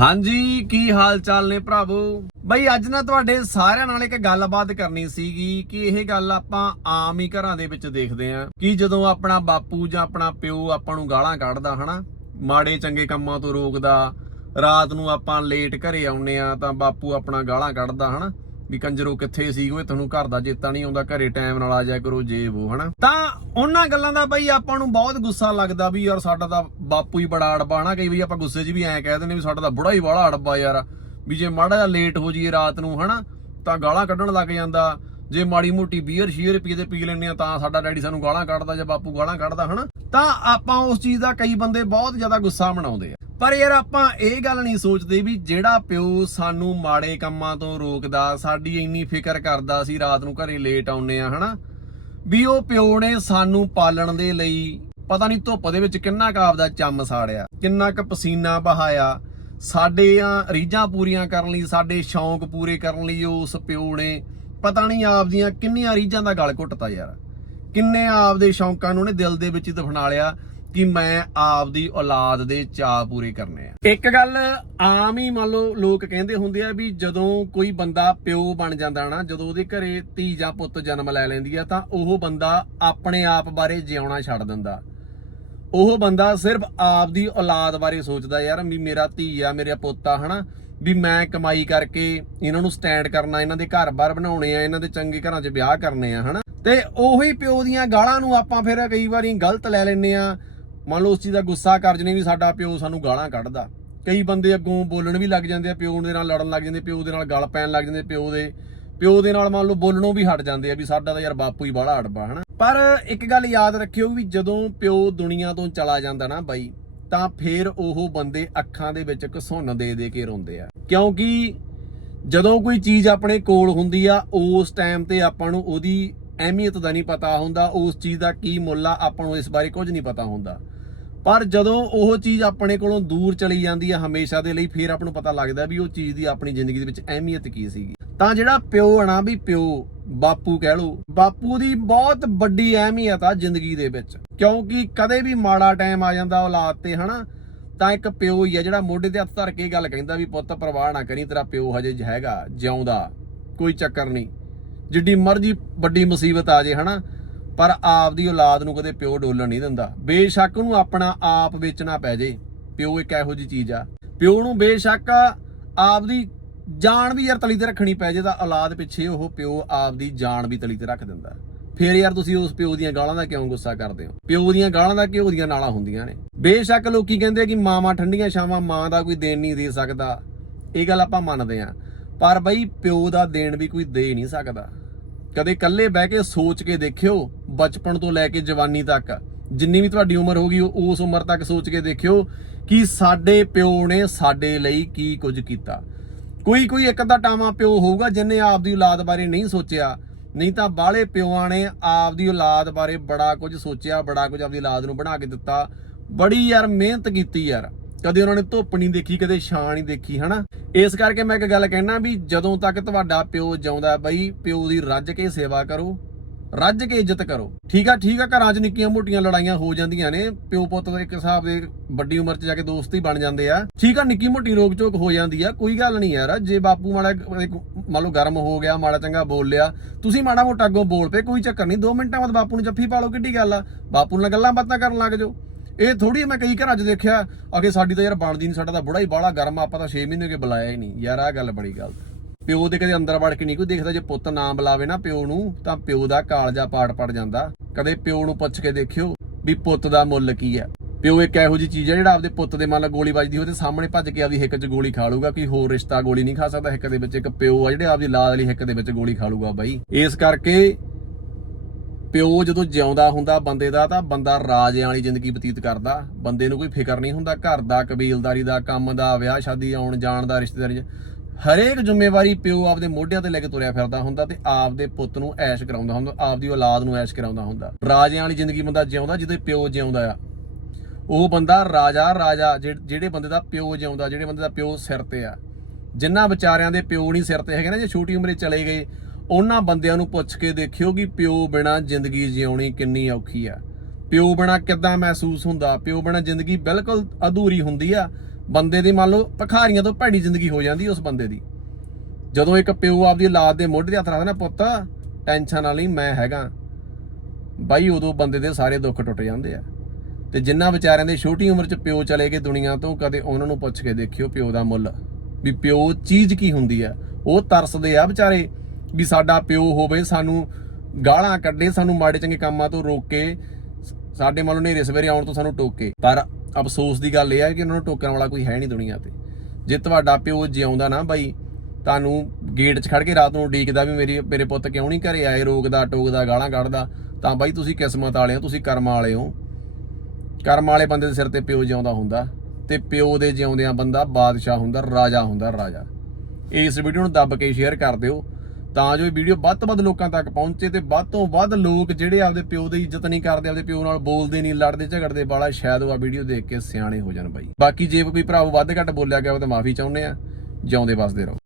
ਹਾਂਜੀ, ਕੀ ਹਾਲ ਚਾਲ ਨੇ ਭਰਾਵੋ? ਬਈ, ਅੱਜ ਨਾ ਤੁਹਾਡੇ ਸਾਰਿਆਂ ਨਾਲ ਇੱਕ ਗੱਲਬਾਤ ਕਰਨੀ ਸੀਗੀ ਕਿ ਇਹ ਗੱਲ ਆਪਾਂ ਆਮ ਹੀ ਘਰਾਂ ਦੇ ਵਿੱਚ ਦੇਖਦੇ ਆਂ ਕਿ ਜਦੋਂ ਆਪਣਾ ਬਾਪੂ ਜਾਂ ਆਪਣਾ ਪਿਓ ਆਪਾਂ ਨੂੰ ਗਾਲਾਂ ਕੱਢਦਾ, ਹਨਾ? ਮਾੜੇ ਚੰਗੇ ਕੰਮਾਂ ਤੋਂ ਰੋਕਦਾ, ਰਾਤ ਨੂੰ ਆਪਾਂ ਲੇਟ ਘਰੇ ਆਉਨੇ ਆ ਤਾਂ ਬਾਪੂ ਆਪਣਾ ਗਾਲਾਂ ਕੱਢਦਾ, ਹਨਾ? ਵੀ ਕੰਜਰੋ ਕਿੱਥੇ ਸੀ ਓਏ, ਤੁਹਾਨੂੰ ਘਰ ਦਾ ਚੇਤਾ ਨਹੀਂ ਆਉਂਦਾ, ਘਰੇ ਟਾਈਮ ਨਾਲ ਆ ਜਾਇਆ ਕਰੋ ਜੇ ਉਹ, ਹਨਾ? ਤਾਂ ਉਹਨਾਂ ਗੱਲਾਂ ਦਾ ਬਈ ਆਪਾਂ ਨੂੰ ਬਹੁਤ ਗੁੱਸਾ ਲੱਗਦਾ ਵੀ ਯਾਰ ਸਾਡਾ ਤਾਂ ਬਾਪੂ ਹੀ ਬੜਾ ਅੜਬਾ, ਹਨਾ? ਕਈ ਵਾਰੀ ਆਪਾਂ ਗੁੱਸੇ 'ਚ ਵੀ ਐਂ ਕਹਿ ਦਿੰਦੇ ਵੀ ਸਾਡਾ ਤਾਂ ਬੁੜਾ ਹੀ ਬੜਾ ਅੜਬਾ ਯਾਰ, ਵੀ ਜੇ ਮਾੜਾ ਜਿਹਾ ਲੇਟ ਹੋ ਜਾਈਏ ਰਾਤ ਨੂੰ, ਹਨਾ? ਤਾਂ ਗਾਲਾਂ ਕੱਢਣ ਲੱਗ ਜਾਂਦਾ। ਜੇ ਮਾੜੀ ਮੋਟੀ ਬੀਅਰ ਸ਼ੀਅਰ ਪੀ ਦੇ ਪੀ ਲੈਂਦੇ ਆ ਤਾਂ ਸਾਡਾ ਡੈਡੀ ਸਾਨੂੰ ਗਾਲਾਂ ਕੱਢਦਾ ਜਾਂ ਬਾਪੂ ਗਾਲਾਂ ਕੱਢਦਾ, ਹਨਾ? ਤਾਂ ਆਪਾਂ ਉਸ ਚੀਜ਼ ਦਾ ਕਈ ਬੰਦੇ ਬਹੁਤ ਜ਼ਿਆਦਾ ਗੁੱਸਾ ਮਨਾਉਂਦੇ ਆ। ਪਰ ਯਾਰ ਆਪਾਂ ਇਹ ਗੱਲ ਨਹੀਂ ਸੋਚਦੇ ਵੀ ਜਿਹੜਾ ਪਿਓ ਸਾਨੂੰ ਮਾੜੇ ਕੰਮਾਂ ਤੋਂ ਰੋਕਦਾ, ਸਾਡੀ ਇੰਨੀ ਫਿਕਰ ਕਰਦਾ ਸੀ ਰਾਤ ਨੂੰ ਘਰੇ ਲੇਟ ਆਉਨੇ ਆ ਹਨਾ? ਵੀ ਉਹ ਪਿਓ ਨੇ ਸਾਨੂੰ ਪਾਲਣ ਦੇ ਲਈ ਪਤਾ ਨਹੀਂ ਧੁੱਪ ਦੇ ਵਿੱਚ ਕਿੰਨਾ ਕੁ ਆਪਦਾ ਚੰਮ ਸਾੜਿਆ, ਕਿੰਨਾ ਕੁ ਪਸੀਨਾ ਬਹਾਇਆ ਸਾਡੇਆਂ ਰੀਝਾਂ ਪੂਰੀਆਂ ਕਰਨ ਲਈ, ਸਾਡੇ ਸ਼ੌਂਕ ਪੂਰੇ ਕਰਨ ਲਈ ਉਸ ਪਿਓ ਨੇ ਪਤਾ ਨਹੀਂ ਆਪਦੀਆਂ ਕਿੰਨੀਆਂ ਰੀਝਾਂ ਦਾ ਗਲ ਘੁੱਟਤਾ ਯਾਰ। ਕਿੰਨੇ ਆਪਦੇ ਸ਼ੌਂਕਾਂ ਨੂੰ ਉਹਨੇ ਦਿਲ ਦੇ ਵਿੱਚ ਹੀ ਦਫਨਾ ਲਿਆ ਕਿ ਮੈਂ ਆਪਦੀ ਔਲਾਦ ਦੇ ਚਾਅ ਪੂਰੇ ਕਰਨੇ ਆ। ਇੱਕ ਗੱਲ ਆਮ ਹੀ ਮੰਨ ਲਓ ਲੋਕ ਕਹਿੰਦੇ ਹੁੰਦੇ ਆ ਵੀ ਜਦੋਂ ਕੋਈ ਬੰਦਾ ਪਿਓ ਬਣ ਜਾਂਦਾ ਨਾ, ਜਦੋਂ ਉਹਦੇ ਘਰੇ ਧੀ ਜਾਂ ਪੁੱਤ ਜਨਮ ਲੈ ਲੈਂਦੀ ਆ, ਤਾਂ ਉਹ ਬੰਦਾ ਆਪਣੇ ਆਪ ਬਾਰੇ ਜਿਉਣਾ ਛੱਡ ਦਿੰਦਾ। ਉਹ ਬੰਦਾ ਸਿਰਫ ਆਪਦੀ ਔਲਾਦ ਬਾਰੇ ਸੋਚਦਾ ਯਾਰ ਵੀ ਮੇਰਾ ਧੀ ਆ, ਮੇਰਾ ਪੁੱਤ ਆ, ਹਨਾ? ਵੀ ਮੈਂ ਕਮਾਈ ਕਰਕੇ ਇਹਨਾਂ ਨੂੰ ਸਟੈਂਡ ਕਰਨਾ, ਇਹਨਾਂ ਦੇ ਘਰ-ਬਾਰ ਬਣਾਉਣੇ ਆ, ਇਹਨਾਂ ਦੇ ਚੰਗੇ ਘਰਾਂ 'ਚ ਵਿਆਹ ਕਰਨੇ ਆ, ਹਨਾ? ਤੇ ਉਹੀ ਪਿਓ ਦੀਆਂ ਗਾਲਾਂ ਨੂੰ ਆਪਾਂ ਫਿਰ ਕਈ ਵਾਰੀ ਗਲਤ ਲੈ ਲੈਂਦੇ ਆ। ਮੰਨ ਲਓ ਉਸ ਚੀਜ਼ ਦਾ ਗੁੱਸਾ ਕਰ ਜਨੇ ਵੀ ਸਾਡਾ ਪਿਓ ਸਾਨੂੰ ਗਾਲਾਂ ਕੱਢਦਾ। ਕਈ ਬੰਦੇ ਅੱਗੋਂ ਬੋਲਣ ਵੀ ਲੱਗ ਜਾਂਦੇ ਆ, ਪਿਓ ਦੇ ਨਾਲ ਲੜਨ ਲੱਗ ਜਾਂਦੇ, ਪਿਓ ਦੇ ਨਾਲ ਗਲ ਪੈਣ ਲੱਗ ਜਾਂਦੇ ਪਿਓ ਦੇ। ਪਿਓ ਦੇ ਨਾਲ ਮੰਨ ਲਓ ਬੋਲਣੋਂ ਵੀ ਹਟ ਜਾਂਦੇ ਆ ਵੀ ਸਾਡਾ ਤਾਂ ਯਾਰ ਬਾਪੂ ਹੀ ਬੜਾ ਅੜਬਾ ਹਨਾ? ਪਰ ਇੱਕ ਗੱਲ ਯਾਦ ਰੱਖਿਓ ਵੀ ਜਦੋਂ ਪਿਓ ਦੁਨੀਆ ਤੋਂ ਚਲਾ ਜਾਂਦਾ ਨਾ ਬਾਈ, ਤਾਂ ਫਿਰ ਉਹ ਬੰਦੇ ਅੱਖਾਂ ਦੇ ਵਿੱਚ ਘਸੁੰਨ ਦੇ ਦੇ ਕੇ ਰੋਂਦੇ ਆ। ਕਿਉਂਕਿ ਜਦੋਂ ਕੋਈ ਚੀਜ਼ ਆਪਣੇ ਕੋਲ ਹੁੰਦੀ ਆ, ਉਸ ਟਾਈਮ ਤੇ ਆਪਾਂ ਨੂੰ ਉਹਦੀ ਅਹਿਮੀਅਤ ਦਾ ਨਹੀਂ ਪਤਾ ਹੁੰਦਾ, ਉਸ ਚੀਜ਼ ਦਾ ਕੀ ਮੁੱਲ ਆ, ਆਪਾਂ ਨੂੰ ਇਸ ਬਾਰੇ ਕੁਝ ਨਹੀਂ ਪਤਾ ਹੁੰਦਾ। ਪਰ ਜਦੋਂ ਉਹ ਚੀਜ਼ ਆਪਣੇ ਕੋਲੋਂ ਦੂਰ ਚਲੀ ਜਾਂਦੀ ਹੈ ਹਮੇਸ਼ਾ ਦੇ ਲਈ, ਫਿਰ ਆਪ ਨੂੰ ਪਤਾ ਲੱਗਦਾ ਵੀ ਉਹ ਚੀਜ਼ ਦੀ ਆਪਣੀ ਜ਼ਿੰਦਗੀ ਦੇ ਵਿੱਚ ਅਹਿਮੀਅਤ ਕੀ ਸੀਗੀ। ਤਾਂ ਜਿਹੜਾ ਪਿਓ ਆ ਨਾ ਵੀ ਪਿਓ, ਬਾਪੂ ਕਹਿ ਲੋ ਬਾਪੂ ਦੀ ਬਹੁਤ ਵੱਡੀ ਅਹਿਮੀਅਤ ਆ ਜ਼ਿੰਦਗੀ ਦੇ ਵਿੱਚ। ਕਿਉਂਕਿ ਕਦੇ ਵੀ ਮਾੜਾ ਟਾਈਮ ਆ ਜਾਂਦਾ ਔਲਾਦ ਤੇ ਹਨਾ ਤਾਂ ਇੱਕ ਪਿਓ ਹੀ ਆ ਜਿਹੜਾ ਮੋਢੇ ਤੇ ਹੱਥ ਧਰ ਕੇ ਇਹ ਗੱਲ ਕਹਿੰਦਾ ਵੀ ਪੁੱਤ ਪਰਵਾਹ ਨਾ ਕਰੀ, ਤੇਰਾ ਪਿਓ ਹਜੇ ਹੈਗਾ, ਜਿਉਂਦਾ, ਕੋਈ ਚੱਕਰ ਨਹੀਂ। ਜਿੱਡੀ ਮਰਜ਼ੀ ਵੱਡੀ ਮੁਸੀਬਤ ਆ ਜੇ ਹਨਾ ਪਰ ਆਪਦੀ ਔਲਾਦ ਨੂੰ ਕਦੇ ਪਿਓ ਡੋਲਣ ਨਹੀਂ ਦਿੰਦਾ। ਬੇਸ਼ੱਕ ਉਹਨੂੰ ਆਪਣਾ ਆਪ ਵੇਚਣਾ ਪੈ ਜੇ। ਪਿਓ ਇੱਕ ਇਹੋ ਜੀ ਚੀਜ਼ ਆ। ਪਿਓ ਨੂੰ ਬੇਸ਼ੱਕ ਆਪਦੀ ਜਾਨ ਵੀ ਯਾਰ ਤਲੀ ਤੇ ਰੱਖਣੀ ਪੈ ਜੇ ਤਾਂ ਔਲਾਦ ਪਿੱਛੇ ਉਹ ਪਿਓ ਆਪਦੀ ਜਾਨ ਵੀ ਤਲੀ ਤੇ ਰੱਖ ਦਿੰਦਾ। ਫਿਰ ਯਾਰ ਤੁਸੀਂ ਉਸ ਪਿਓ ਦੀਆਂ ਗਾਲਾਂ ਦਾ ਕਿਉਂ ਗੁੱਸਾ ਕਰਦੇ ਹੋ? ਪਿਓ ਦੀਆਂ ਗਾਲਾਂ ਦਾ ਘਿਓ ਦੀਆਂ ਨਾਲਾਂ ਹੁੰਦੀਆਂ ਨੇ। ਬੇਸ਼ੱਕ ਲੋਕੀ ਕਹਿੰਦੇ ਕਿ ਮਾਵਾਂ ਠੰਡੀਆਂ ਛਾਵਾਂ ਮਾਂ ਦਾ ਕੋਈ ਦੇਣ ਨਹੀਂ ਦੇ ਸਕਦਾ। ਇਹ ਗੱਲ ਆਪਾਂ ਮੰਨਦੇ ਆਂ ਪਰ ਬਈ ਪਿਓ ਦਾ ਦੇਣ ਵੀ ਕੋਈ ਦੇ ਨਹੀਂ ਸਕਦਾ। ਕਦੇ ਇਕੱਲੇ ਬਹਿ ਕੇ ਸੋਚ ਕੇ ਦੇਖਿਓ ਬਚਪਨ ਤੋਂ ਲੈ ਕੇ ਜਵਾਨੀ ਤੱਕ। ਜਿੰਨੀ ਵੀ ਤੁਹਾਡੀ ਉਮਰ ਹੋਗੀ ਉਸ ਉਮਰ ਤੱਕ ਸੋਚ ਕੇ ਦੇਖਿਓ ਕਿ ਸਾਡੇ ਪਿਓ ਨੇ ਸਾਡੇ ਲਈ ਕੀ ਕੁਝ ਕੀਤਾ। ਕੋਈ ਕੋਈ ਇੱਕ ਅੱਧਾ ਟਾਵਾਂ ਪਿਓ ਹੋਊਗਾ ਜਿਨੇ ਆਪਦੀ ਔਲਾਦ ਬਾਰੇ ਨਹੀਂ ਸੋਚਿਆ। ਨਹੀਂ ਤਾਂ ਬਾਹਲੇ ਪਿਓਾਂ ਨੇ ਆਪਦੀ ਔਲਾਦ ਬਾਰੇ ਬੜਾ ਕੁਝ ਸੋਚਿਆ, ਬੜਾ ਕੁਝ ਆਪਦੀ ਔਲਾਦ ਨੂੰ ਬਣਾ ਕੇ ਦਿੱਤਾ। ਬੜੀ ਯਾਰ ਮਿਹਨਤ ਕੀਤੀ ਯਾਰ। ਕਦੇ ਉਹਨਾਂ ਨੇ ਧੁੱਪ ਨਹੀਂ ਦੇਖੀ, ਕਦੇ ਛਾਂ ਨਹੀਂ ਦੇਖੀ, ਹਨਾ? ਇਸ ਕਰਕੇ ਮੈਂ ਇੱਕ ਗੱਲ ਕਹਿਣਾ ਵੀ ਜਦੋਂ ਤੱਕ ਤੁਹਾਡਾ ਪਿਓ ਜਿਉਂਦਾ ਬਈ, ਪਿਓ ਦੀ ਰੱਜ ਕੇ ਸੇਵਾ ਕਰੋ, ਰੱਜ ਕੇ ਇੱਜ਼ਤ ਕਰੋ। ਠੀਕ ਆ ਠੀਕ ਆ, ਘਰਾਂ 'ਚ ਨਿੱਕੀਆਂ ਮੋਟੀਆਂ ਲੜਾਈਆਂ ਹੋ ਜਾਂਦੀਆਂ ਨੇ, ਪਿਓ ਪੁੱਤ ਦੇ ਇੱਕ ਹਿਸਾਬ ਦੇ ਵੱਡੀ ਉਮਰ 'ਚ ਜਾ ਕੇ ਦੋਸਤ ਹੀ ਬਣ ਜਾਂਦੇ ਆ। ਠੀਕ ਆ, ਨਿੱਕੀ ਮੋਟੀ ਰੋਕ ਚੋਕ ਹੋ ਜਾਂਦੀ ਆ, ਕੋਈ ਗੱਲ ਨਹੀਂ ਯਾਰ, ਜੇ ਬਾਪੂ ਮਾੜਾ ਮੰਨ ਲਓ ਗਰਮ ਹੋ ਗਿਆ, ਮਾੜਾ ਚੰਗਾ ਬੋਲ ਲਿਆ, ਤੁਸੀਂ ਮਾੜਾ ਮੋਟਾ ਅੱਗੋਂ ਬੋਲ ਪਏ, ਕੋਈ ਚੱਕਰ ਨਹੀਂ 2 ਮਿੰਟਾਂ ਬਾਅਦ ਬਾਪੂ ਨੂੰ ਜੱਫੀ ਪਾ ਲਓ, ਕਿੱਡੀ ਗੱਲ ਆ। ਬਾਪੂ ਨਾਲ ਗੱਲਾਂ ਬਾਤਾਂ ਕਰਨ ਲੱਗ ਜਾਓ। ਇਹ ਥੋੜੀ ਮੈਂ ਕਈ ਘਰਾਂ 'ਚ ਦੇਖਿਆ, ਅਗੇ ਸਾਡੀ ਤਾਂ ਯਾਰ ਬਣਦੀ ਨਹੀਂ ਸਾਡਾ ਤਾਂ ਬੁੜਾ ਹੀ ਬਾਹਲਾ ਗਰਮ ਆਪਾਂ ਤਾਂ 6 ਮਹੀਨੇ ਹੋ ਬੁਲਾਇਆ ਹੀ ਨਹੀਂ। ਯਾਰ ਆ ਗੱਲ ਬੜੀ ਗਲਤ। ਪਿਓ ਦੇ ਕਦੇ ਅੰਦਰ ਵੜ ਕੇ ਨਹੀਂ ਕੋਈ ਦੇਖਦਾ, ਜੇ ਪੁੱਤ ਨਾ ਬੁਲਾਵੇ ਨਾ ਪਿਓ ਨੂੰ, ਤਾਂ ਪਿਓ ਦਾ ਕਾਲਜਾ ਪਾੜ ਪੜ ਜਾਂਦਾ। ਕਦੇ ਪਿਓ ਨੂੰ ਪੁੱਛ ਕੇ ਦੇਖਿਓ ਵੀ ਪੁੱਤ ਦਾ ਮੁੱਲ ਕੀ ਆ। ਪਿਓ ਇੱਕ ਇਹੋ ਜੀ ਚੀਜ਼ ਹੈ ਜਿਹੜਾ ਆਪਦੇ ਪੁੱਤ ਦੇ ਮਨ ਲਾ ਗੋਲੀ ਵੱਜਦੀ ਹੋਵੇ ਤੇ ਸਾਹਮਣੇ ਭੱਜ ਕੇ ਆਪਦੀ ਹਿੱਕ 'ਚ ਗੋਲੀ ਖਾ ਲੂਗਾ ਕੋਈ ਹੋਰ ਰਿਸ਼ਤਾ ਗੋਲੀ ਨਹੀਂ ਖਾ ਸਕਦਾ, ਹਿੱਕ ਦੇ ਵਿੱਚ ਇੱਕ ਪਿਓ ਆ ਜਿਹੜੇ ਆਪਦੀ ਲਾਦ ਲਈ ਹਿੱਕ ਦੇ ਵਿੱਚ ਗੋਲੀ ਖਾ ਲੂਗਾ ਬਾਈ। ਇਸ ਕਰਕੇ ਪਿਓ ਜਦੋਂ ਜਿਉਂਦਾ ਹੁੰਦਾ ਬੰਦੇ ਦਾ, ਤਾਂ ਬੰਦਾ ਰਾਜਿਆਂ ਵਾਲੀ ਜ਼ਿੰਦਗੀ ਬਤੀਤ ਕਰਦਾ। ਬੰਦੇ ਨੂੰ ਕੋਈ ਫਿਕਰ ਨਹੀਂ ਹੁੰਦਾ, ਘਰ ਦਾ, ਕਬੀਲਦਾਰੀ ਦਾ, ਕੰਮ ਦਾ, ਵਿਆਹ, ਸ਼ਾਦੀ, ਆਉਣ, ਜਾਣ ਦਾ, ਰਿਸ਼ਤੇਦਾਰੀ ਹਰੇਕ ਜ਼ਿੰਮੇਵਾਰੀ ਪਿਓ ਆਪਦੇ ਮੋਢਿਆਂ ਤੇ ਲੈ ਕੇ ਤੁਰਿਆ ਫਿਰਦਾ ਹੁੰਦਾ ਤੇ ਆਪਦੇ ਪੁੱਤ ਨੂੰ ਐਸ਼ ਕਰਾਉਂਦਾ ਹੁੰਦਾ, ਆਪਦੀ ਔਲਾਦ ਨੂੰ ਐਸ਼ ਕਰਾਉਂਦਾ ਹੁੰਦਾ। ਰਾਜਿਆਂ ਵਾਲੀ ਜ਼ਿੰਦਗੀ ਬੰਦਾ ਜਿਉਂਦਾ ਜਿਹਦੇ ਪਿਓ ਜਿਉਂਦਾ ਆ। ਉਹ ਬੰਦਾ ਰਾਜਾ ਰਾਜਾ ਜਿਹ- ਜਿਹੜੇ ਬੰਦੇ ਦਾ ਪਿਓ ਜਿਉਂਦਾ, ਜਿਹੜੇ ਬੰਦੇ ਦਾ ਪਿਓ ਸਿਰ ਤੇ ਆ। ਜਿਨ੍ਹਾਂ ਵਿਚਾਰਿਆਂ ਦੇ ਪਿਓ ਨਹੀਂ ਸਿਰ ਤੇ ਹੈਗੇ ਨਾ, ਜੇ ਛੋਟੀ ਉਮਰੇ ਚਲੇ ਗਏ ਉਹਨਾਂ ਬੰਦਿਆਂ ਨੂੰ ਪੁੱਛ ਕੇ ਦੇਖਿਓ ਕਿ ਪਿਓ ਬਿਨਾ ਜ਼ਿੰਦਗੀ ਜਿਉਣੀ ਕਿੰਨੀ ਔਖੀ ਆ। ਪਿਓ ਬਿਨਾ ਕਿੱਦਾਂ ਮਹਿਸੂਸ ਹੁੰਦਾ? ਪਿਓ ਬਿਨਾ ਜ਼ਿੰਦਗੀ ਬਿਲਕੁਲ ਅਧੂਰੀ ਹੁੰਦੀ ਆ। ਬੰਦੇ ਦੀ ਮੰਨ ਲਓ ਭਖਾਰੀਆਂ ਤੋਂ ਭੈੜੀ ਜ਼ਿੰਦਗੀ ਹੋ ਜਾਂਦੀ ਉਸ ਬੰਦੇ ਦੀ। ਜਦੋਂ ਇੱਕ ਪਿਓ ਆਪਦੀ ਔਲਾਦ ਦੇ ਮੋਢੇ ਤੇ ਹੱਥ ਰੱਖਦਾ ਨਾ, ਪੁੱਤ, ਟੈਨਸ਼ਨ ਨਾ ਲਈ ਮੈਂ ਹੈਗਾ। ਬਾਈ, ਉਦੋਂ ਬੰਦੇ ਦੇ ਸਾਰੇ ਦੁੱਖ ਟੁੱਟ ਜਾਂਦੇ ਆ। ਤੇ ਜਿੰਨਾ ਵਿਚਾਰਿਆਂ ਦੇ ਛੋਟੀ ਉਮਰ 'ਚ ਪਿਓ ਚਲੇ ਗਏ ਦੁਨੀਆ ਤੋਂ, ਕਦੇ ਉਹਨਾਂ ਨੂੰ ਪੁੱਛ ਕੇ ਦੇਖਿਓ ਪਿਓ ਦਾ ਮੁੱਲ। ਵੀ ਪਿਓ ਚੀਜ਼ ਕੀ ਹੁੰਦੀ ਆ? ਉਹ ਤਰਸਦੇ ਆ ਵਿਚਾਰੇ। ਵੀ ਸਾਡਾ ਪਿਓ ਹੋਵੇ, ਸਾਨੂੰ ਗਾਲਾਂ ਕੱਢੇ, ਸਾਨੂੰ ਮਾੜੇ ਚੰਗੇ ਕੰਮਾਂ ਤੋਂ ਰੋਕੇ ਸਾਡੇ ਮਨ ਨੂੰ ਨੇਰੇ ਸਵੇਰੇ ਆਉਣ ਤੋਂ ਸਾਨੂੰ ਟੋਕੇ। ਪਰ ਅਫਸੋਸ ਦੀ ਗੱਲ ਇਹ ਹੈ ਕਿ ਉਹਨਾਂ ਨੂੰ ਟੋਕਣ ਵਾਲਾ ਕੋਈ ਹੈ ਨਹੀਂ ਦੁਨੀਆ ਤੇ। ਜੇ ਤੁਹਾਡਾ ਪਿਓ ਜਿਉਂਦਾ ਨਾ ਬਾਈ, ਤੁਹਾਨੂੰ ਗੇਟ 'ਚ ਖੜ ਕੇ ਰਾਤ ਨੂੰ ਉਡੀਕਦਾ ਵੀ ਮੇਰੀ, ਮੇਰੇ ਪੁੱਤ ਕਿਉਂ ਨਹੀਂ ਘਰੇ ਆਏ, ਰੋਕਦਾ, ਟੋਕਦਾ, ਗਾਲਾਂ ਕੱਢਦਾ, ਤਾਂ ਬਾਈ ਤੁਸੀਂ ਕਿਸਮਤ ਵਾਲੇ ਹੋ, ਤੁਸੀਂ ਕਰਮ ਵਾਲੇ ਹੋ। ਕਰਮ ਵਾਲੇ ਬੰਦੇ ਦੇ ਸਿਰ ਤੇ ਪਿਓ ਜਿਉਂਦਾ ਹੁੰਦਾ ਤੇ ਪਿਓ ਦੇ ਜਿਉਂਦਿਆਂ ਬੰਦਾ ਬਾਦਸ਼ਾਹ ਹੁੰਦਾ, ਰਾਜਾ ਹੁੰਦਾ, ਰਾਜਾ। ਇਸ ਵੀਡੀਓ ਨੂੰ ਦੱਬ ਕੇ ਸ਼ੇਅਰ ਕਰ ਦਿਓ। ਤਾਂ ਜੋ ਇਹ ਵੀਡੀਓ ਵੱਧ ਤੋਂ ਵੱਧ ਲੋਕਾਂ ਤੱਕ ਪਹੁੰਚੇ ਤੇ ਵੱਧ ਤੋਂ ਵੱਧ ਲੋਕ ਜਿਹੜੇ ਆਪਦੇ ਪਿਓ ਦੀ ਇੱਜ਼ਤ ਨਹੀਂ ਕਰਦੇ, ਆਪਦੇ ਪਿਓ ਨਾਲ ਬੋਲਦੇ ਨਹੀਂ, ਲੜਦੇ ਝਗੜਦੇ ਵਾਲਾ ਸ਼ਾਇਦ ਉਹ ਆ ਵੀਡੀਓ ਦੇਖ ਕੇ ਸਿਆਣੇ ਹੋ ਜਾਣ ਬਾਈ। ਬਾਕੀ ਜੇ ਕੋਈ ਭਰਾਵੋ ਵੱਧ ਘੱਟ ਬੋਲਿਆ ਗਿਆ ਉਹ ਤਾਂ ਮਾਫੀ ਚਾਹੁੰਦੇ ਆ। ਜਿਉਂਦੇ ਵੱਸਦੇ ਰਹੋ।